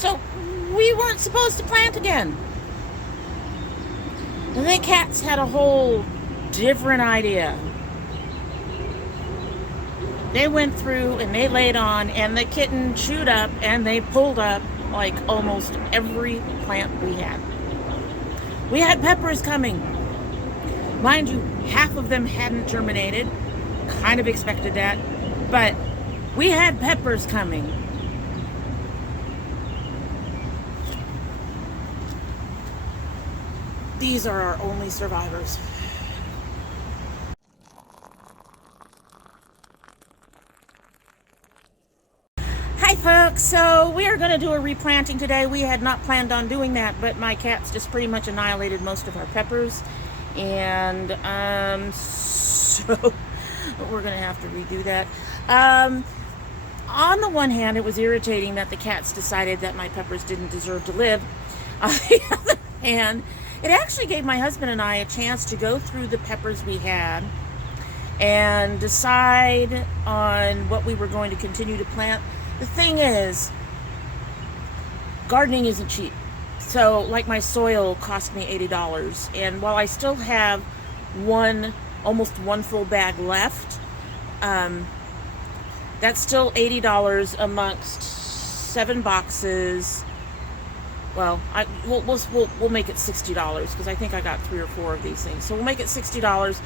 So we weren't supposed to plant again. And the cats had a whole different idea. They went through and they laid on, and the kitten chewed up and they pulled up like almost every plant we had. We had peppers coming. Mind you, half of them hadn't germinated. Kind of expected that. But we had peppers coming. These are our only survivors. Hi folks, so we are going to do a replanting today. We had not planned on doing that, but my cats just pretty much annihilated most of our peppers. And so we're going to have to redo that. On the one hand, it was irritating that the cats decided that my peppers didn't deserve to live. On the other hand, it actually gave my husband and I a chance to go through the peppers we had and decide on what we were going to continue to plant. The thing is, gardening isn't cheap. So, like, my soil cost me $80. And while I still have almost one full bag left, that's still $80 amongst 7 boxes. Well, we'll make it $60 because I think I got 3 or 4 of these things. So we'll make it $60,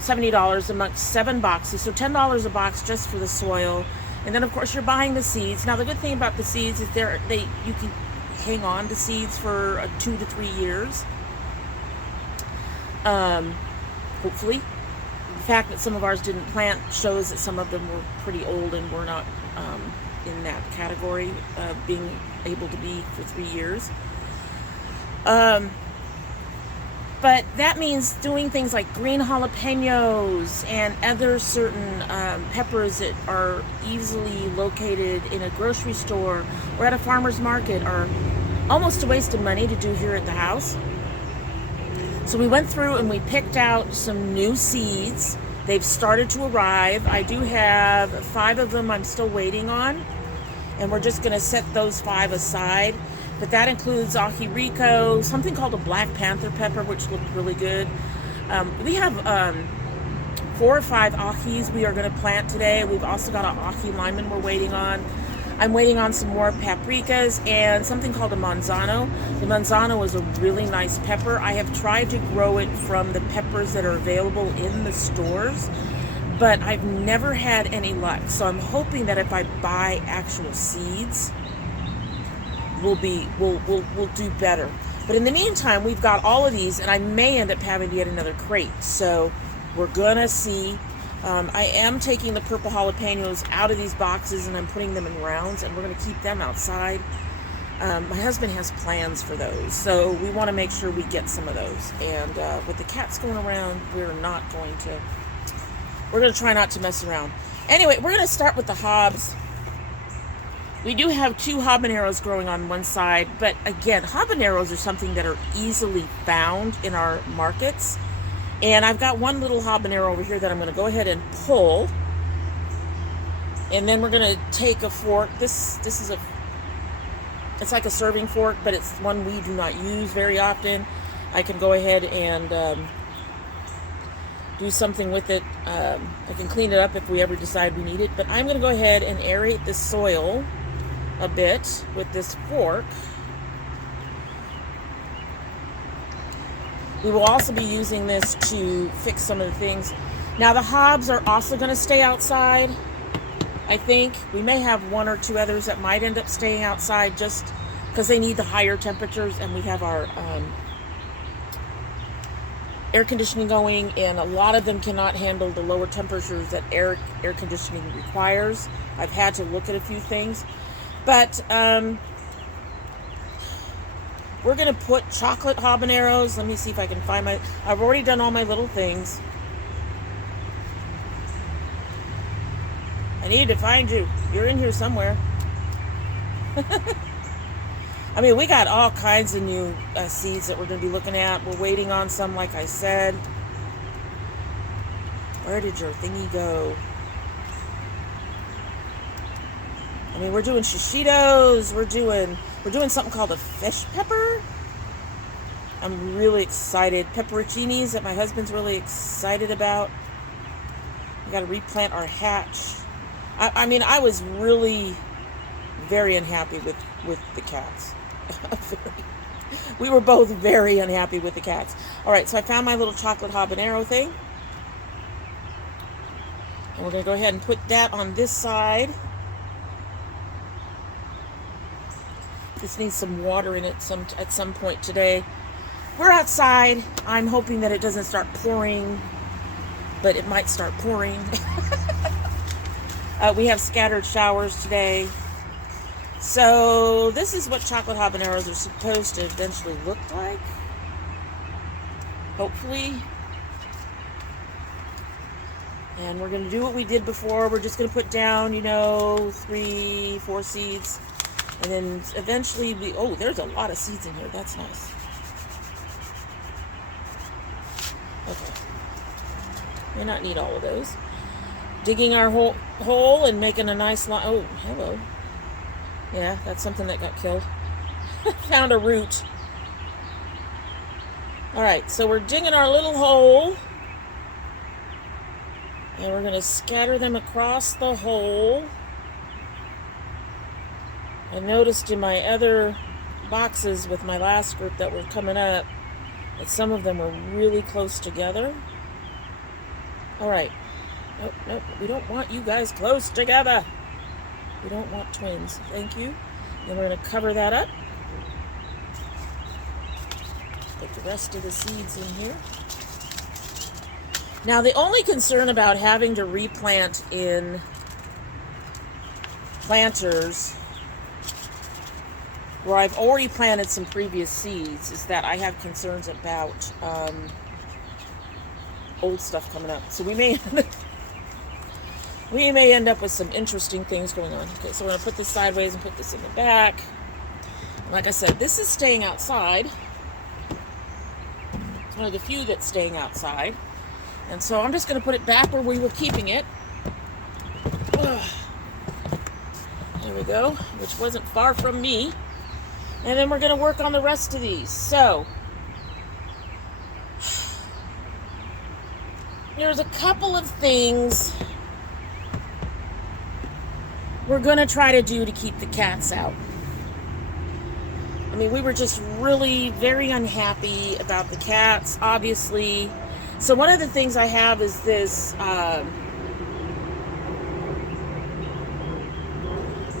$70 amongst 7 boxes. So $10 a box just for the soil. And then, of course, you're buying the seeds. Now, the good thing about the seeds is you can hang on to seeds for 2 to 3 years. Hopefully. The fact that some of ours didn't plant shows that some of them were pretty old and were not in that category of being able to be for 3 years. But that means doing things like green jalapenos and other certain peppers that are easily located in a grocery store or at a farmer's market are almost a waste of money to do here at the house. So we went through and we picked out some new seeds. They've started to arrive. I do have 5 of them I'm still waiting on, and we're just going to set those 5 aside. But that includes ají rico, something called a black panther pepper, which looked really good. We have 4 or 5 ajís we are going to plant today. We've also got an ají lineman we're waiting on. I'm waiting on some more paprikas and something called a manzano. The manzano is a really nice pepper. I have tried to grow it from the peppers that are available in the stores, but I've never had any luck. So I'm hoping that if I buy actual seeds, we'll do better. But in the meantime, we've got all of these, and I may end up having to get another crate. So we're gonna see. I am taking the purple jalapenos out of these boxes and I'm putting them in rounds, and we're gonna keep them outside. My husband has plans for those, so we want to make sure we get some of those. And with the cats going around, we're gonna try not to mess around. Anyway, we're gonna start with the hobs. We do have 2 habaneros growing on one side, but again, habaneros are something that are easily found in our markets. And I've got one little habanero over here that I'm going to go ahead and pull. And then we're going to take a fork. This is it's like a serving fork, but it's one we do not use very often. I can go ahead and do something with it. I can clean it up if we ever decide we need it. But I'm going to go ahead and aerate the soil a bit with this fork. We will also be using this to fix some of the things. Now the hobs are also going to stay outside. I think we may have 1 or 2 others that might end up staying outside just because they need the higher temperatures, and we have our air conditioning going, and a lot of them cannot handle the lower temperatures that air conditioning requires. I've had to look at a few things. But we're going to put chocolate habaneros. Let me see if I can find I've already done all my little things. I need to find you. You're in here somewhere. I mean, we got all kinds of new seeds that we're going to be looking at. We're waiting on some, like I said. Where did your thingy go? mean, we're doing shishitos. We're doing something called a fish pepper. I'm really excited. Pepperoncinis that my husband's really excited about. We got to replant our hatch. I mean, I was really very unhappy with the cats. We were both very unhappy with the cats. All right, so I found my little chocolate habanero thing. And we're going to go ahead and put that on this side. This needs some water in it at some point today. We're outside. I'm hoping that it doesn't start pouring, but it might start pouring. We have scattered showers today. So this is what chocolate habaneros are supposed to eventually look like. Hopefully. And we're going to do what we did before. We're just going to put down, 3, 4 seeds. And then eventually oh, there's a lot of seeds in here. That's nice. Okay. May not need all of those. Digging our hole and making a nice line. Oh, hello. Yeah, that's something that got killed. Found a root. All right, so we're digging our little hole. And we're going to scatter them across the hole. I noticed in my other boxes with my last group that were coming up that some of them were really close together. All right. Nope, we don't want you guys close together. We don't want twins. Thank you. And we're going to cover that up. Put the rest of the seeds in here. Now, the only concern about having to replant in planters where I've already planted some previous seeds is that I have concerns about old stuff coming up. So we may end up with some interesting things going on. Okay, so we're going to put this sideways and put this in the back. Like I said, this is staying outside. It's one of the few that's staying outside. And so I'm just going to put it back where we were keeping it. There we go, which wasn't far from me. And then we're going to work on the rest of these. So there's a couple of things we're going to try to do to keep the cats out. I mean, we were just really very unhappy about the cats, obviously. So one of the things I have is this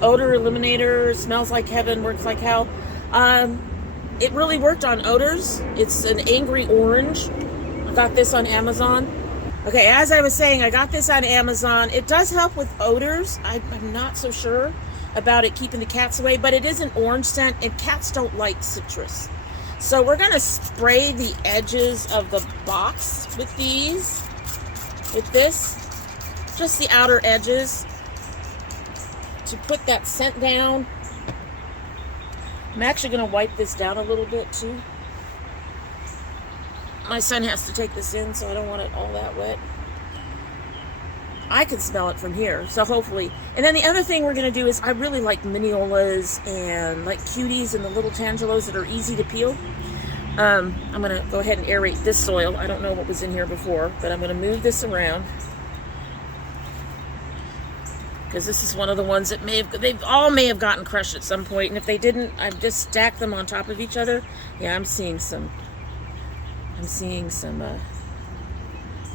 odor eliminator. Smells like heaven, works like hell. It really worked on odors. It's an angry orange. I got this on Amazon. Okay, as I was saying, I got this on Amazon. It does help with odors. I'm not so sure about it keeping the cats away, but it is an orange scent, and cats don't like citrus. So we're going to spray the edges of the box with this, just the outer edges, to put that scent down. I'm actually going to wipe this down a little bit too. My son has to take this in, so I don't want it all that wet. I can smell it from here, so hopefully. And then the other thing we're going to do is I really like Mineolas and like cuties and the little tangelos that are easy to peel. I'm going to go ahead and aerate this soil. I don't know what was in here before, but I'm going to move this around. Because this is one of the ones that they all may have gotten crushed at some point. And if they didn't, I've just stacked them on top of each other. Yeah, I'm seeing some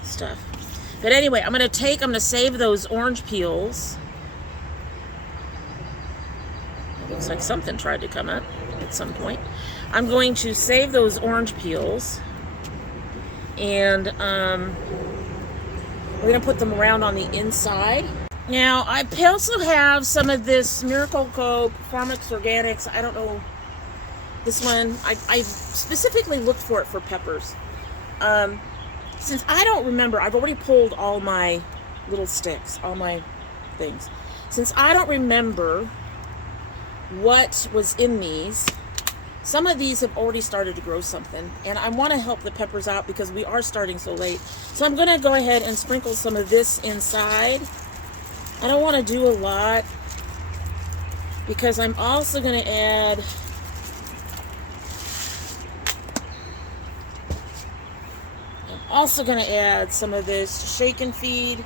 stuff. But anyway, I'm going to save those orange peels. It looks like something tried to come up at some point. I'm going to save those orange peels. And we're going to put them around on the inside. Now, I also have some of this Miracle Co. Performance Organics. I don't know. This one, I specifically looked for it for peppers. Since I don't remember, I've already pulled all my little sticks, all my things. Since I don't remember what was in these, some of these have already started to grow something. And I want to help the peppers out because we are starting so late. So I'm going to go ahead and sprinkle some of this inside. I don't want to do a lot. because I'm also going to add some of this shake and feed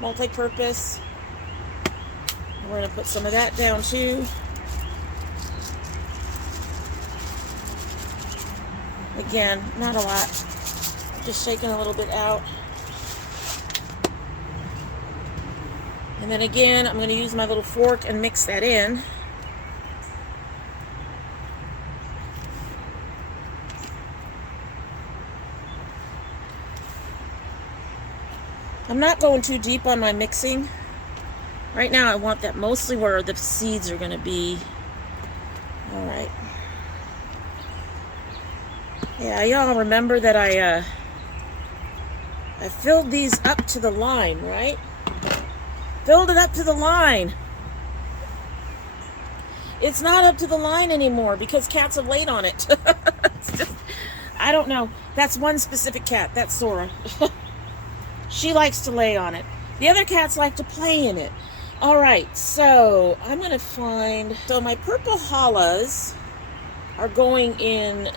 multi-purpose. We're going to put some of that down too. Again, not a lot. Just shaking a little bit out. And then again, I'm going to use my little fork and mix that in. I'm not going too deep on my mixing. Right now I want that mostly where the seeds are going to be. All right. Yeah, y'all remember that I filled these up to the line, right? Filled it up to the line. It's not up to the line anymore because cats have laid on it. I don't know. That's one specific cat. That's Sora. She likes to lay on it. The other cats like to play in it. All right, so I'm going to find... So my purple hollas are going in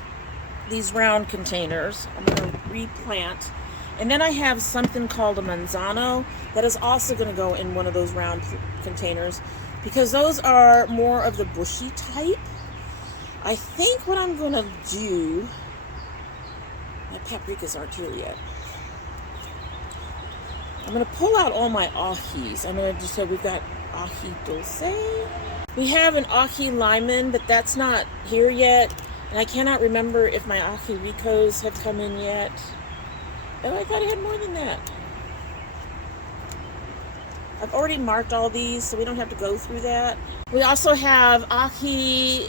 these round containers. I'm going to replant. And then I have something called a manzano that is also going to go in one of those round containers because those are more of the bushy type. I think what I'm going to do... My paprikas aren't here yet. I'm going to pull out all my ahis. I'm going to just say we've got ahi dulce. We have an ahi limon, but that's not here yet. And I cannot remember if my ahi ricos have come in yet. Oh, I thought I had more than that. I've already marked all these, so we don't have to go through that. We also have ahi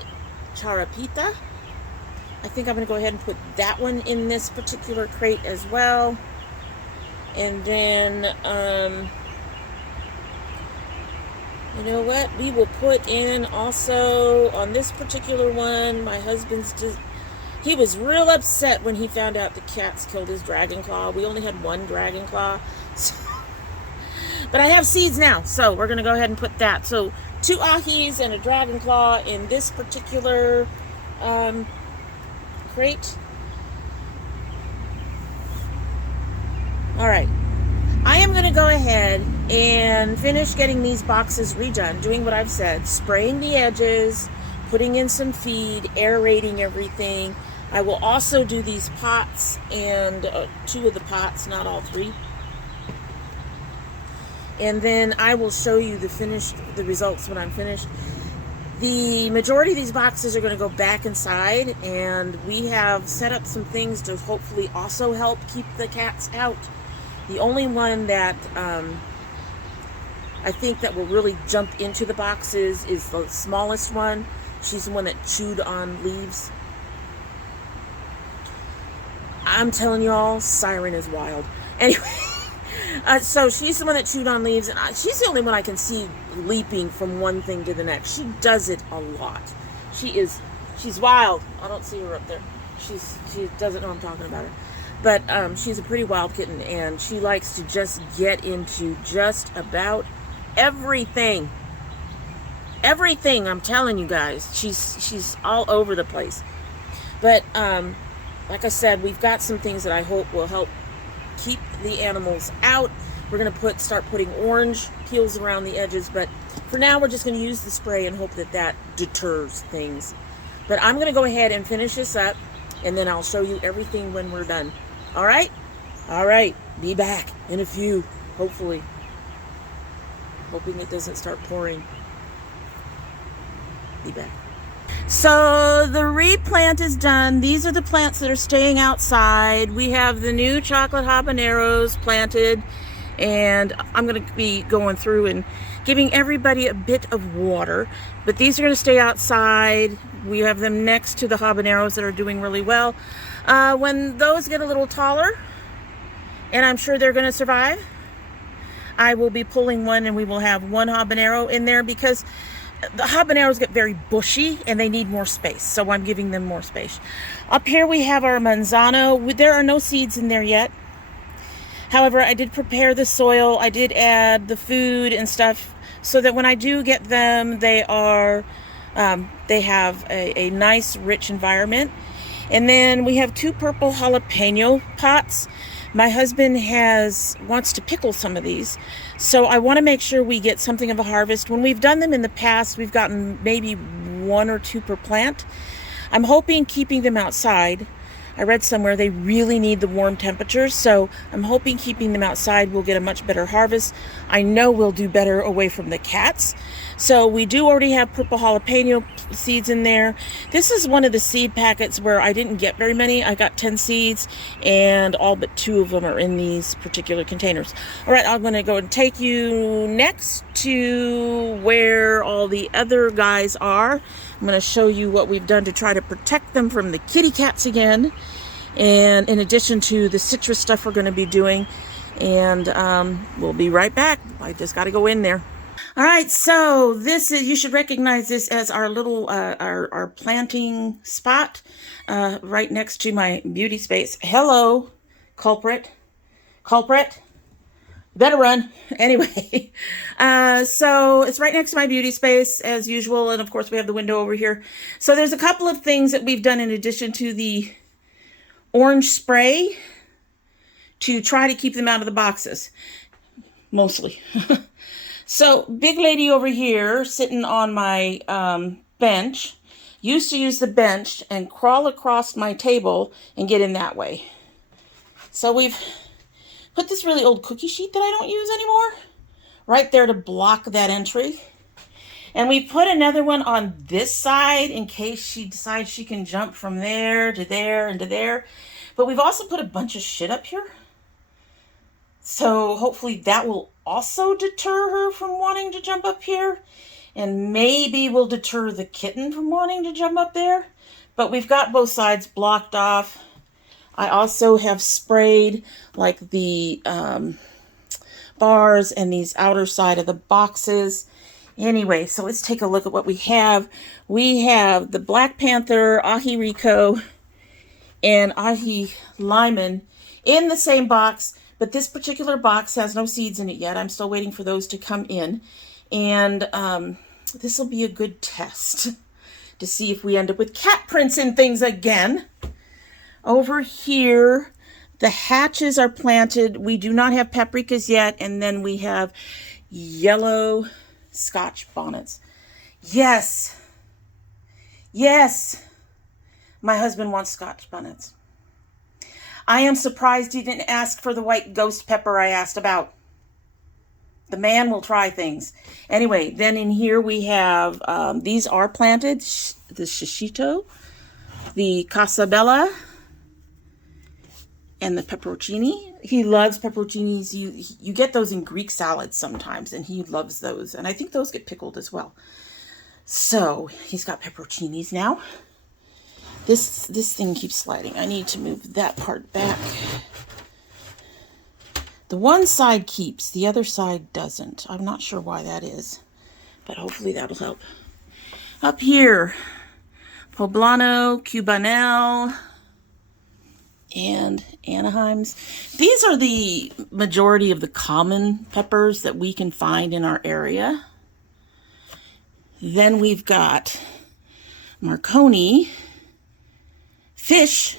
charapita. I think I'm going to go ahead and put that one in this particular crate as well. And then, you know what? We will put in also on this particular one, my husband's just... He was real upset when he found out the cats killed his dragon claw. We only had one dragon claw. So, but I have seeds now, so we're going to go ahead and put that. So 2 ahis and a dragon claw in this particular crate. All right. I am going to go ahead and finish getting these boxes redone, doing what I've said, spraying the edges, putting in some feed, aerating everything. I will also do these pots and 2 of the pots, not all 3. And then I will show you the results when I'm finished. The majority of these boxes are going to go back inside, and we have set up some things to hopefully also help keep the cats out. The only one that I think that will really jump into the boxes is the smallest one. She's the one that chewed on leaves. I'm telling you all, Siren is wild. Anyway, so she's the one that chewed on leaves, and she's the only one I can see leaping from one thing to the next. She does it a lot. She's wild. I don't see her up there. She doesn't know I'm talking about her. But she's a pretty wild kitten, and she likes to just get into just about everything. Everything, I'm telling you guys. She's all over the place. But like I said, we've got some things that I hope will help keep the animals out. We're going to start putting orange peels around the edges, but for now we're just going to use the spray and hope that deters things. But I'm going to go ahead and finish this up, and then I'll show you everything when we're done. All right? All right. Be back in a few, hopefully. Hoping it doesn't start pouring. Be back. So the replant is done. These are the plants that are staying outside. We have the new chocolate habaneros planted, and I'm going to be going through and giving everybody a bit of water. But these are going to stay outside. We have them next to the habaneros that are doing really well. When those get a little taller, and I'm sure they're going to survive, I will be pulling one, and we will have one habanero in there because the habaneros get very bushy and they need more space, so I'm giving them more space. Up here we have our manzano. There are no seeds in there yet. However, I did prepare the soil. I did add the food and stuff so that when I do get them, they have a nice, rich environment. And then we have 2 purple jalapeno pots. My husband wants to pickle some of these, so I want to make sure we get something of a harvest. When we've done them in the past, we've gotten maybe 1 or 2 per plant. I'm hoping keeping them outside. I read somewhere they really need the warm temperatures, so I'm hoping keeping them outside will get a much better harvest. I know we'll do better away from the cats. So we do already have purple jalapeno seeds in there. This is one of the seed packets where I didn't get very many. I got 10 seeds, and all but 2 of them are in these particular containers. All right, I'm going to go and take you next to where all the other guys are. I'm going to show you what we've done to try to protect them from the kitty cats again. And in addition to the citrus stuff we're going to be doing. And we'll be right back. I just got to go in there. All right, so you should recognize this as our little, our planting spot right next to my beauty space. Hello, culprit. Better run. Anyway, so it's right next to my beauty space as usual. And of course we have the window over here. So there's a couple of things that we've done in addition to the orange spray to try to keep them out of the boxes, mostly. So big lady over here sitting on my bench used to use the bench and crawl across my table and get in that way. So we've put this really old cookie sheet that I don't use anymore right there to block that entry. And we put another one on this side in case she decides she can jump from there to there and to there. But we've also put a bunch of shit up here. So hopefully that will also deter her from wanting to jump up here. And maybe will deter the kitten from wanting to jump up there. But we've got both sides blocked off. I also have sprayed like the bars and these outer side of the boxes. Anyway, so let's take a look at what we have. We have the Black Panther, Ahi Rico, and Ahi Lyman in the same box, but this particular box has no seeds in it yet. I'm still waiting for those to come in. And this will be a good test to see if we end up with cat prints and things again. Over here, the hatches are planted. We do not have paprikas yet, and then we have yellow Scotch bonnets. Yes. Yes. My husband wants Scotch bonnets. I am surprised he didn't ask for the white ghost pepper I asked about. The man will try things. Anyway, then in here we have, these are planted. The shishito, the casabella, and the pepperoncini. He loves pepperoncinis. You get those in Greek salads sometimes, and he loves those. And I think those get pickled as well. So he's got pepperoncinis now. This thing keeps sliding. I need to move that part back. The one side keeps, the other side doesn't. I'm not sure why that is, but hopefully that'll help. Up here, poblano, cubanelle, and Anaheim's. These are the majority of the common peppers that we can find in our area. Then we've got Marconi, fish,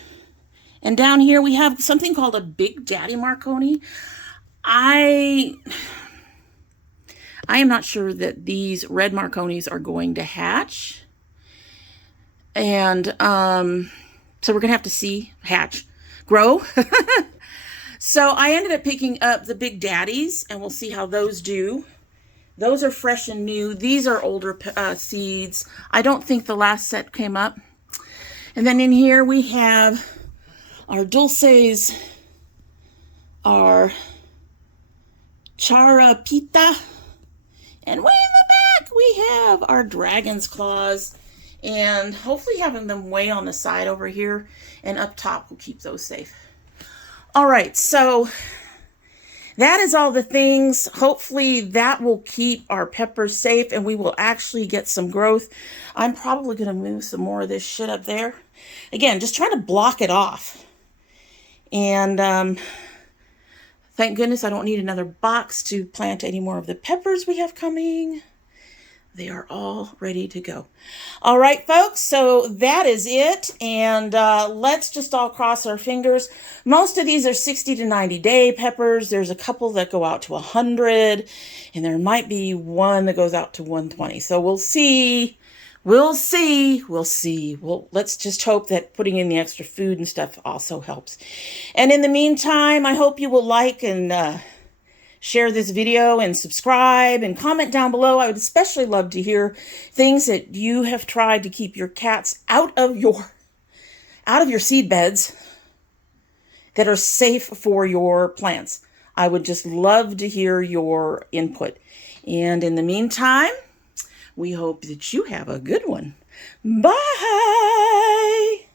and down here we have something called a Big Daddy Marconi. I am not sure that these red Marconis are going to hatch. And so we're going to have to see, grow. So I ended up picking up the Big Daddies, and we'll see how those do. Those are fresh and new. These are older seeds. I don't think the last set came up. And then in here we have our dulces, our charapita, and way in the back we have our dragon's claws, and hopefully having them way on the side over here and up top will keep those safe. All right, so that is all the things. Hopefully that will keep our peppers safe and we will actually get some growth. I'm probably going to move some more of this shit up there. Again, just try to block it off. And Thank goodness I don't need another box to plant any more of the peppers we have coming. They are all ready to go. All right, folks, so that is it. And let's just all cross our fingers. Most of these are 60 to 90 day peppers. There's a couple that go out to 100, and there might be one that goes out to 120. So we'll see. We'll see. We'll see. Well, let's just hope that putting in the extra food and stuff also helps. And in the meantime, I hope you will like and share this video and subscribe and comment down below. I would especially love to hear things that you have tried to keep your cats out of your seed beds that are safe for your plants. I would just love to hear your input. And in the meantime, we hope that you have a good one. Bye.